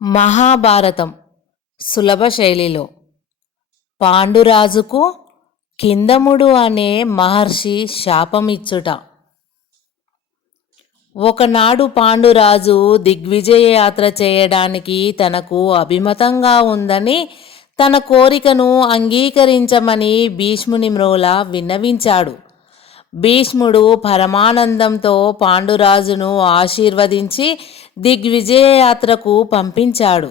మహాభారతం సులభ శైలిలో పాండురాజుకు కిందముడు అనే మహర్షి శాపమిచ్చుట. ఒకనాడు పాండురాజు దిగ్విజయ యాత్ర చేయడానికి తనకు అభిమతంగా ఉందని, తన కోరికను అంగీకరించమని భీష్ముని మ్రోల విన్నవించాడు. భీష్ముడు పరమానందంతో పాండురాజును ఆశీర్వదించి దిగ్విజయయాత్రకు పంపించాడు.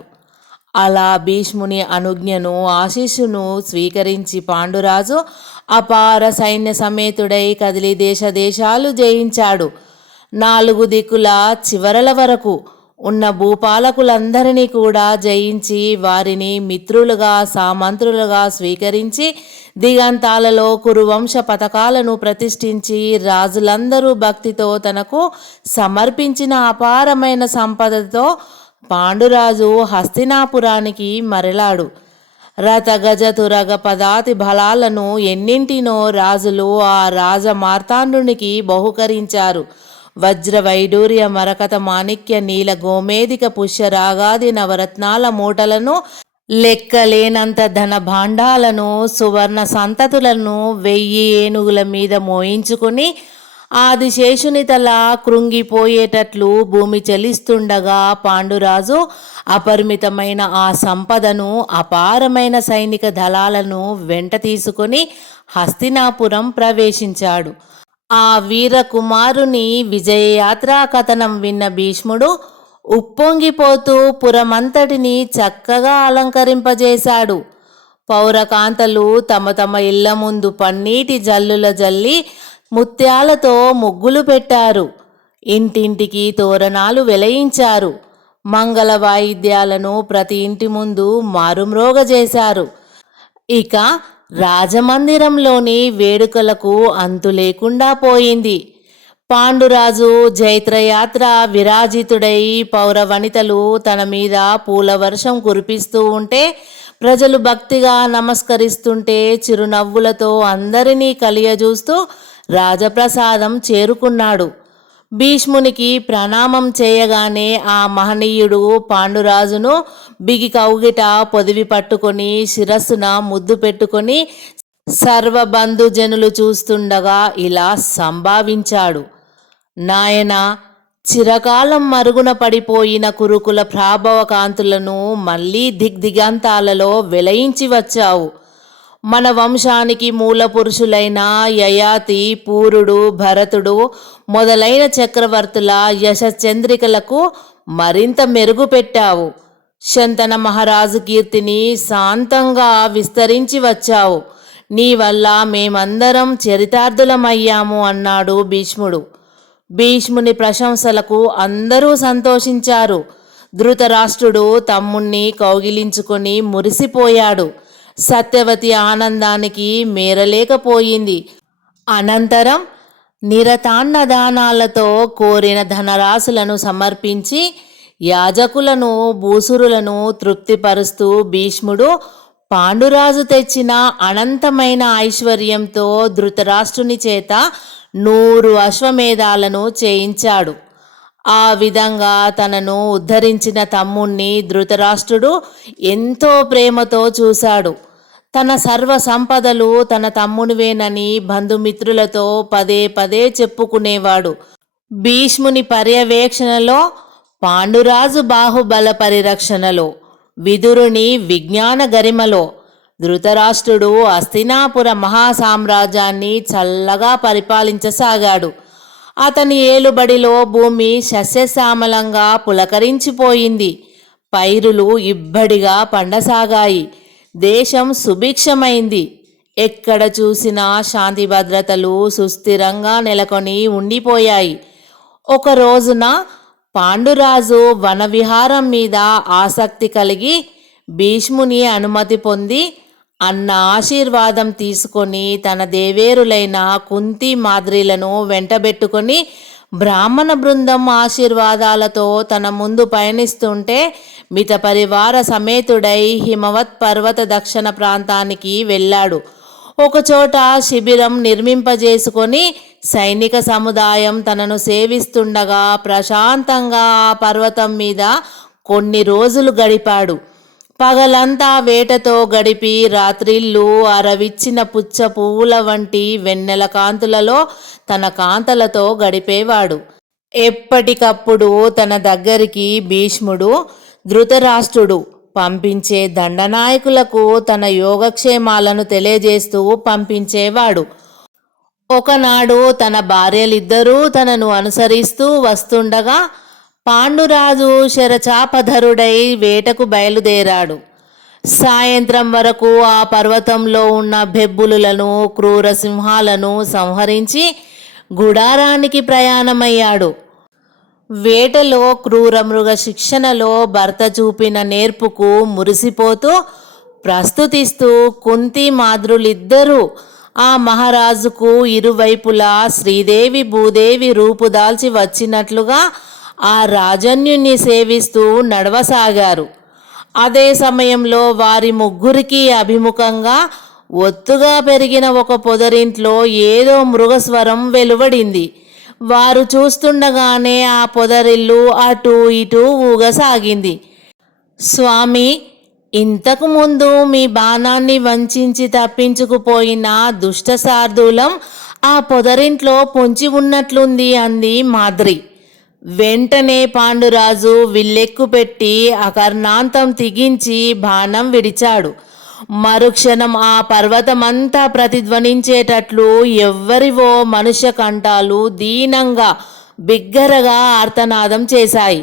అలా భీష్ముని అనుజ్ఞను ఆశీస్సును స్వీకరించి పాండురాజు అపార సైన్య సమేతుడై కదిలి దేశాలు జయించాడు. 4 దిక్కుల చివరల వరకు ఉన్న భూపాలకులందరినీ కూడా జయించి వారిని మిత్రులుగా సామంత్రులుగా స్వీకరించి దిగంతాలలో కురువంశ పథకాలను ప్రతిష్ఠించి రాజులందరూ భక్తితో తనకు సమర్పించిన అపారమైన సంపదతో పాండురాజు హస్తినాపురానికి మరలాడు. రథ గజ తురగ పదాతి బలాలను ఎన్నింటినో రాజులు ఆ రాజ మార్తాండునికి బహుకరించారు. వజ్ర వైడూర్య మరకత మాణిక్య నీల గోమేదిక పుష్యరాగాది నవరత్నాల మూటలను, లెక్కలేనంత ధన భాండాలను, సువర్ణ సంతతులను 1000 ఏనుగుల మీద మోయించుకుని ఆదిశేషుని తల కృంగిపోయేటట్లు భూమి చలిస్తుండగా పాండురాజు అపరిమితమైన ఆ సంపదను, అపారమైన సైనిక దళాలను వెంట తీసుకొని హస్తినాపురం ప్రవేశించాడు. ఆ వీరకుమారుని విజయయాత్రా కథనం విన్న భీష్ముడు ఉప్పొంగిపోతూ పురమంతటిని చక్కగా అలంకరింపజేశాడు. పౌరకాంతలు తమ తమ ఇళ్ల ముందు పన్నీటి జల్లుల జల్లి ముత్యాలతో ముగ్గులు పెట్టారు. ఇంటింటికి తోరణాలు వెలయించారు. మంగళ వాయిద్యాలను ప్రతి ఇంటి ముందు మారుమ్రోగజేశారు. ఇక రాజమందిరంలోని వేడుకలకు అంతు లేకుండా పోయింది. పాండురాజు జైత్రయాత్ర విరాజితుడై పౌరవనితలు తన మీద పూల వర్షం కురిపిస్తూ ఉంటే, ప్రజలు భక్తిగా నమస్కరిస్తుంటే చిరునవ్వులతో అందరినీ కలియజూస్తూ రాజప్రసాదం చేరుకున్నాడు. భీష్మునికి ప్రణామం చేయగానే ఆ మహనీయుడు పాండురాజును బిగి కౌగిట పొదివి పట్టుకొని శిరస్సున ముద్దు పెట్టుకొని సర్వబంధుజనులు చూస్తుండగా ఇలా సంభావించాడు. నాయనా, చిరకాలం మరుగున పడిపోయిన కురుకుల ప్రాభవ కాంతులను మళ్ళీ దిగ్దిగంతాలలో వెలయించి వచ్చావు. మన వంశానికి మూల పురుషులైన యయాతి, పూరుడు, భరతుడు మొదలైన చక్రవర్తుల యశచంద్రికలకు మరింత మెరుగు పెట్టావు. శంతన మహారాజు కీర్తిని శాంతంగా విస్తరించి వచ్చావు. నీ వల్ల మేమందరం చరితార్థులమయ్యాము అన్నాడు భీష్ముడు. భీష్ముని ప్రశంసలకు అందరూ సంతోషించారు. ధృతరాష్ట్రుడు తమ్ముణ్ణి కౌగిలించుకొని మురిసిపోయాడు. సత్యవతి ఆనందానికి మేరలేకపోయింది. అనంతరం నిరతాన్నదానాలతో కోరిన ధనరాశులను సమర్పించి యాజకులను భూసురులను తృప్తిపరుస్తూ భీష్ముడు పాండురాజు తెచ్చిన అనంతమైన ఐశ్వర్యంతో ధృతరాష్ట్రుని చేత 100 అశ్వమేధాలను చేయించాడు. ఆ విధంగా తనను ఉద్ధరించిన తమ్ముణ్ణి ధృతరాష్ట్రుడు ఎంతో ప్రేమతో చూశాడు. తన సర్వ సంపదలు తన తమ్మునివేనని బంధుమిత్రులతో పదే పదే చెప్పుకునేవాడు. భీష్ముని పర్యవేక్షణలో, పాండురాజు బాహుబల పరిరక్షణలో, విదురుని విజ్ఞాన గరిమలో ధృతరాష్ట్రుడు హస్తినాపుర మహాసామ్రాజ్యాన్ని చల్లగా పరిపాలించసాగాడు. అతని ఏలుబడిలో భూమి సస్యశ్యామలంగా పులకరించిపోయింది. పైరులు ఇబ్బడిగా పండసాగాయి. దేశం సుభిక్షమైంది. ఎక్కడ చూసినా శాంతి భద్రతలు సుస్థిరంగా నెలకొని ఉండిపోయాయి. ఒక రోజున పాండురాజు వనవిహారం మీద ఆసక్తి కలిగి భీష్ముని అనుమతి పొంది అన్న ఆశీర్వాదం తీసుకొని తన దేవేరులైన కుంతి మాద్రిలను వెంటబెట్టుకొని బ్రాహ్మణ బృందం ఆశీర్వాదాలతో తన ముందు పయనిస్తుంటే మిత పరివార సమేతుడై హిమవత్ పర్వత దక్షిణ ప్రాంతానికి వెళ్ళాడు. ఒకచోట శిబిరం నిర్మింపజేసుకొని సైనిక సముదాయం తనను సేవిస్తుండగా ప్రశాంతంగా ఆ పర్వతం మీద కొన్ని రోజులు గడిపాడు. పగలంతా వేటతో గడిపి రాత్రిళ్ళు అరవిచ్చిన పుచ్చ పువ్వుల వంటి వెన్నెల కాంతులలో తన కాంతలతో గడిపేవాడు. ఎప్పటికప్పుడు తన దగ్గరికి భీష్ముడు, ధృతరాష్ట్రుడు పంపించే దండనాయకులకు తన యోగక్షేమాలను తెలియజేస్తూ పంపించేవాడు. ఒకనాడు తన భార్యలిద్దరూ తనను అనుసరిస్తూ వస్తుండగా పాండురాజు శరచాపధరుడై వేటకు బయలుదేరాడు. సాయంత్రం వరకు ఆ పర్వతంలో ఉన్న బెబ్బులులను, క్రూర సింహాలను సంహరించి గుడారానికి ప్రయాణమయ్యాడు. వేటలో క్రూర మృగ శిక్షణలో భర్త చూపిన నేర్పుకు మురిసిపోతూ ప్రస్తుతిస్తూ కుంతి మాద్రులిద్దరూ ఆ మహారాజుకు ఇరువైపులా శ్రీదేవి భూదేవి రూపుదాల్చి వచ్చినట్లుగా ఆ రాజన్యుణ్ణి సేవిస్తూ నడవసాగారు. అదే సమయంలో వారి ముగ్గురికి అభిముఖంగా ఒత్తుగా పెరిగిన ఒక పొదరింట్లో ఏదో మృగస్వరం వెలువడింది. వారు చూస్తుండగానే ఆ పొదరిల్లు అటూ ఇటూ ఊగసాగింది. స్వామి, ఇంతకు ముందు మీ బాణాన్ని వంచి తప్పించుకుపోయిన దుష్ట శార్దూలం ఆ పొదరింట్లో పొంచి ఉన్నట్లుంది అంది మాద్రి. వెంటనే పాండురాజు విల్లెక్కు పెట్టి అకర్ణాంతం తెగించి బాణం విడిచాడు. మరుక్షణం ఆ పర్వతమంతా ప్రతిధ్వనించేటట్లు ఎవ్వరివో మనుష్య కంఠాలు దీనంగా బిగ్గరగా ఆర్తనాదం చేశాయి.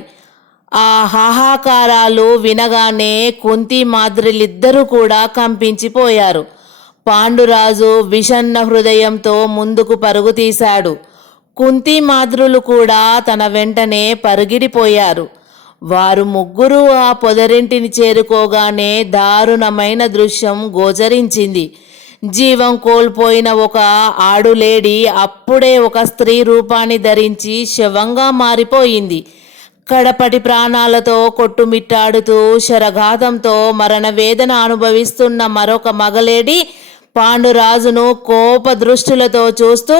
ఆ హాహాకారాలు వినగానే కుంతి మాద్రిలిద్దరూ కూడా కంపించిపోయారు. పాండురాజు విషన్న హృదయంతో ముందుకు పరుగు తీశాడు. కుంతి మాద్రులు కూడా తన వెంటనే పరుగిడిపోయారు. వారు ముగ్గురు ఆ పొదరింటిని చేరుకోగానే దారుణమైన దృశ్యం గోచరించింది. జీవం కోల్పోయిన ఒక ఆడులేడి అప్పుడే ఒక స్త్రీ రూపాన్ని ధరించి శవంగా మారిపోయింది. కడపటి ప్రాణాలతో కొట్టుమిట్టాడుతూ శరఘాతంతో మరణ వేదన అనుభవిస్తున్న మరొక మగలేడి పాండురాజును కోప దృష్టిలతో చూస్తూ,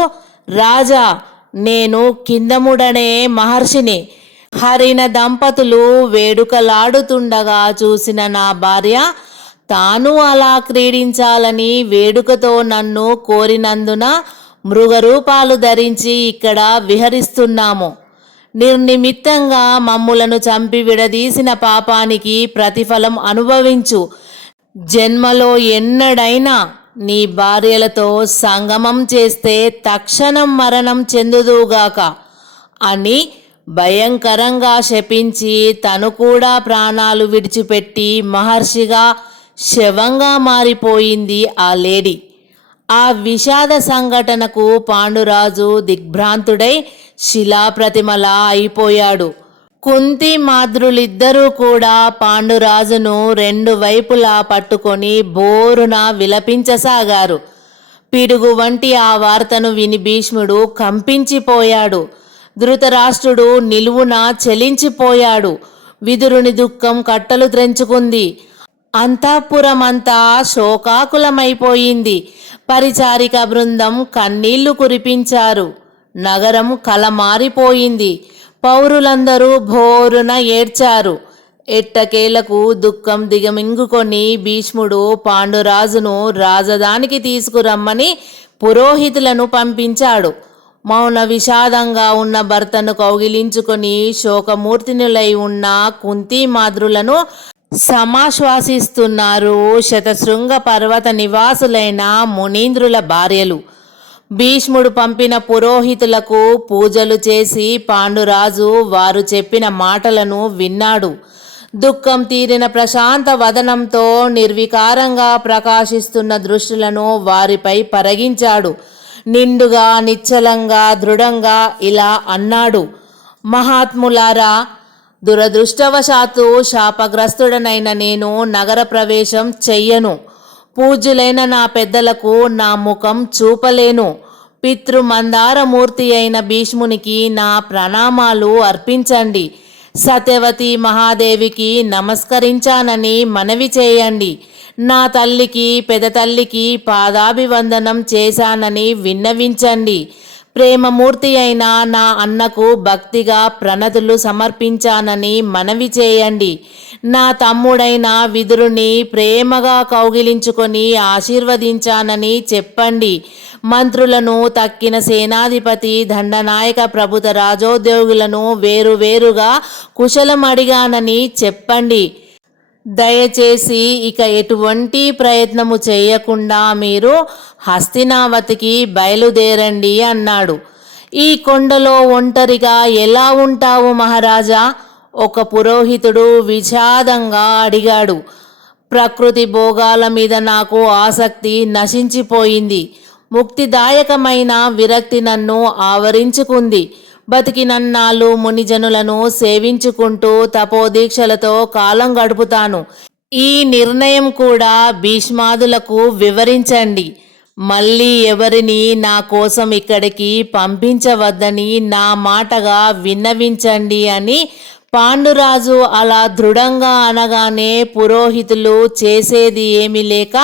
రాజా, నేను కిందముడనే మహర్షిని. హరిణ దంపతులు వేడుకలాడుతుండగా చూసిన నా భార్య తాను అలా క్రీడించాలని వేడుకతో నన్ను కోరినందున మృగరూపాలు ధరించి ఇక్కడ విహరిస్తున్నాము. నిర్నిమిత్తంగా మమ్ములను చంపి విడదీసిన పాపానికి ప్రతిఫలం అనుభవించు. జన్మలో ఎన్నడైనా నీ భార్యలతో సంగమం చేస్తే తక్షణం మరణం చెందుదుగాక అని భయంకరంగా శపించి తను కూడా ప్రాణాలు విడిచిపెట్టి మహర్షిగా శవంగా మారిపోయింది ఆ లేడీ. ఆ విషాద సంఘటనకు పాండురాజు దిగ్భ్రాంతుడై శిలాప్రతిమలా అయిపోయాడు. కుంతి మాద్రులిద్దరూ కూడా పాండురాజును రెండు వైపులా పట్టుకొని బోరున విలపించసాగారు. పిడుగు వంటి ఆ వార్తను విని భీష్ముడు కంపించిపోయాడు. ధృతరాష్ట్రుడు నిలువున చలించిపోయాడు. విదురుని దుఃఖం కట్టలు త్రెంచుకుంది. అంతఃపురమంతా శోకాకులమైపోయింది. పరిచారిక బృందం కన్నీళ్లు కురిపించారు. నగరం కలమారిపోయింది. పౌరులందరూ భోరున ఏడ్చారు. ఎట్టకేలకు దుఃఖం దిగమింగుకొని భీష్ముడు పాండురాజును రాజధానికి తీసుకురమ్మని పురోహితులను పంపించాడు. మౌన విషాదంగా ఉన్న భర్తను కౌగిలించుకొని శోకమూర్తినులై ఉన్న కుంతి మాద్రులను సమాశ్వాసిస్తున్నారు శతశృంగ పర్వత నివాసులైన మునీంద్రుల భార్యలు. భీష్ముడు పంపిన పురోహితులకు పూజలు చేసి పాండురాజు వారు చెప్పిన మాటలను విన్నాడు. దుఃఖం తీరిన ప్రశాంత వదనంతో నిర్వికారంగా ప్రకాశిస్తున్న దృష్టిలను వారిపై పరగించాడు. నిండుగా నిశ్చలంగా దృఢంగా ఇలా అన్నాడు, మహాత్ములారా, దురదృష్టవశాత్తు శాపగ్రస్తుడనైన నేను నగర ప్రవేశం చెయ్యను. పూజ్యులైన నా పెద్దలకు నా ముఖం చూపలేను. పితృమందారమూర్తి అయిన భీష్మునికి నా ప్రణామాలు అర్పించండి. సత్యవతి మహాదేవికి నమస్కరించానని మనవి చేయండి. నా తల్లికి పెదతల్లికి పాదాభివందనం చేశానని విన్నవించండి. ప్రేమమూర్తి అయిన నా అన్నకు భక్తిగా ప్రణతులు సమర్పించానని మనవి చేయండి. నా తమ్ముడైన విదురుని ప్రేమగా కౌగిలించుకొని ఆశీర్వదించానని చెప్పండి. మంత్రులను, తక్కిన సేనాధిపతి, దండనాయక, ప్రభుత రాజోద్యోగులను వేరువేరుగా కుశలం అడిగానని చెప్పండి. దయచేసి ఇక ఎటువంటి ప్రయత్నము చేయకుండా మీరు హస్తినావతికి బయలుదేరండి అన్నాడు. ఈ కొండలో ఒంటరిగా ఎలా ఉంటావు మహారాజా? ఒక పురోహితుడు విషాదంగా అడిగాడు. ప్రకృతి భోగాల మీద నాకు ఆసక్తి నశించిపోయింది. ముక్తిదాయకమైన విరక్తి నన్ను ఆవరించుకుంది. బతికినన్నాళ్ళు మునిజనులను సేవించుకుంటూ తపోదీక్షలతో కాలం గడుపుతాను. ఈ నిర్ణయం కూడా భీష్మాదులకు వివరించండి. మళ్ళీ ఎవరిని నా కోసం ఇక్కడికి పంపించవద్దని నా మాటగా విన్నవించండి అని పాండురాజు అలా దృఢంగా అనగానే పురోహితులు చేసేది ఏమీ లేక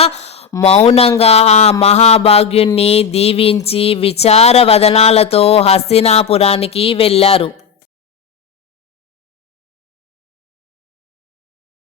మౌనంగా ఆ మహాభాగ్యుణ్ణి దీవించి విచారవదనాలతో హస్తినాపురానికి వెళ్ళారు.